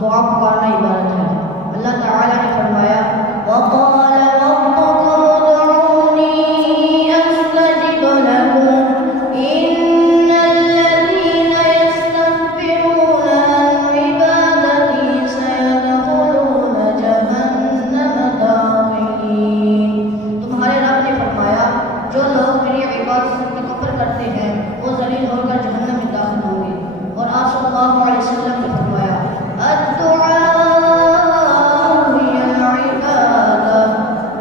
دعا پکارنا عبادت ہے۔ اللہ تعالیٰ نے فرمایا وَقَالَ رَبُّكُمُ ادْعُونِي أَسْتَجِبْ لَكُمْ إِنَّ الَّذِينَ يَسْتَكْبِرُونَ عَنْ عِبَادَتِي سَيَدْخُلُونَ جَهَنَّمَ دَاخِرِينَ۔ تمہارے رب نے فرمایا جو لوگ میری عبادت سے تکبر کرتے ہیں وہ ذلیل ہو کر جہنم میں داخل ہوں گے۔ اور آپ صلی اللہ علیہ وسلم نے فرمایا الدعاء هي العبادة،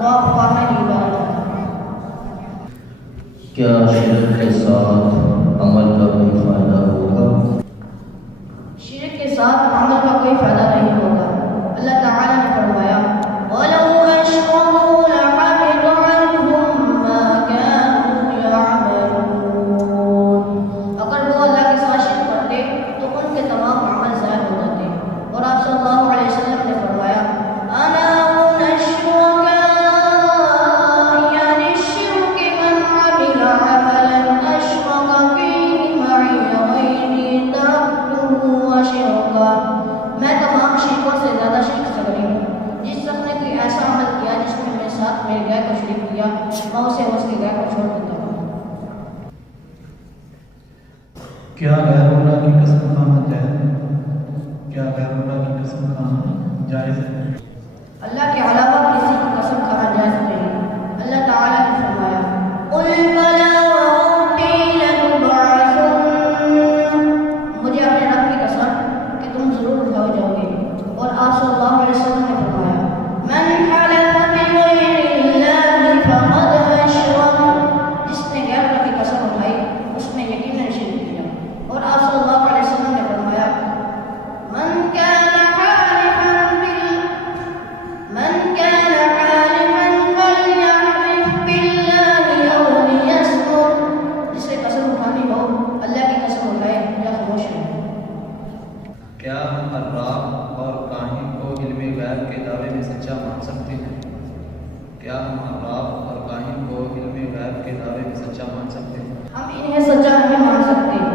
دعا پکارنا ہی عبادت ہے۔ کیا شرک کے ساتھ عمل کا کوئی فائدہ ہوگا؟ شرک کے ساتھ عمل کا کوئی فائدہ نہیں ہوگا۔ اللہ تعالیٰ نے فرمایا وَلَوْ أَشْرَكُوا لَحَبِطَ عَنْهُمْ مَا كَانُوا يَعْمَلُونَ۔ اگر وہ اللہ کے ساتھ شرک کرتے تو ان کے تمام عمل ضائع ہو جاتے۔ اور آپ صلی اللہ علیہ وسلم نے فرمایا أَنَا أُغْنَى الشُّرَكَاءِ عَنِ الشِّرْكِ مَنْ عَمِلَ عَمَلًا أَشْرَكَ فِيهِ مَعِيَ غَيْرِي تَرَكْتُهُ وَشِرْكَهُ۔ میں تمام شرکوں سے زیادہ شرک سے بری ہوں۔ جس شخص نے کوئی ایسا عمل کیا جس میں میرے ساتھ میرے غیر کو شریک کیا، میں اسے اس کے غیر کو چھوڑ دیتا ہوں۔ کیا غیر اللہ کی قسم کھانا جائز ہے؟ کیا غیر اللہ کی قسم کھانا جائز ہے؟ اللہ کے علاوہ کسی کی قسم کھانا جائز نہیں۔ اللہ تعالیٰ نے فرمایا قُلْ بَلَىٰ وَرَبِّي لَتُبْعَثُنَّ، مجھے اپنے رب کی قسم کہ تم ضرور اٹھائے جاؤ گے۔ اور آپ صلی اللہ علیہ وسلم نے فرمایا مَنْ حَلَفَ بِغَيْرِ اللَّهِ فَقَدْ أَشْرَكَ، جس نے غیر اللہ کی قسم اٹھائی اس نے یقیناً شرک کیا۔ اور آپ صلی اللہ علیہ وسلم نے فرمایا من كان حالفا فليحلف بالله أو ليصمت، جسے قسم اٹھانی ہو اللہ کی قسم اٹھائے یا خاموش رہے۔ کیا ہم ارباب اور کاہن کو علم غیب کے دعوے میں سچا مان سکتے ہیں؟ کیا ہم ارباب اور کاہن کو علم غیب کے دعوے میں سچا مان سکتے ہیں؟ ہم انہیں سچا نہیں مان سکتے۔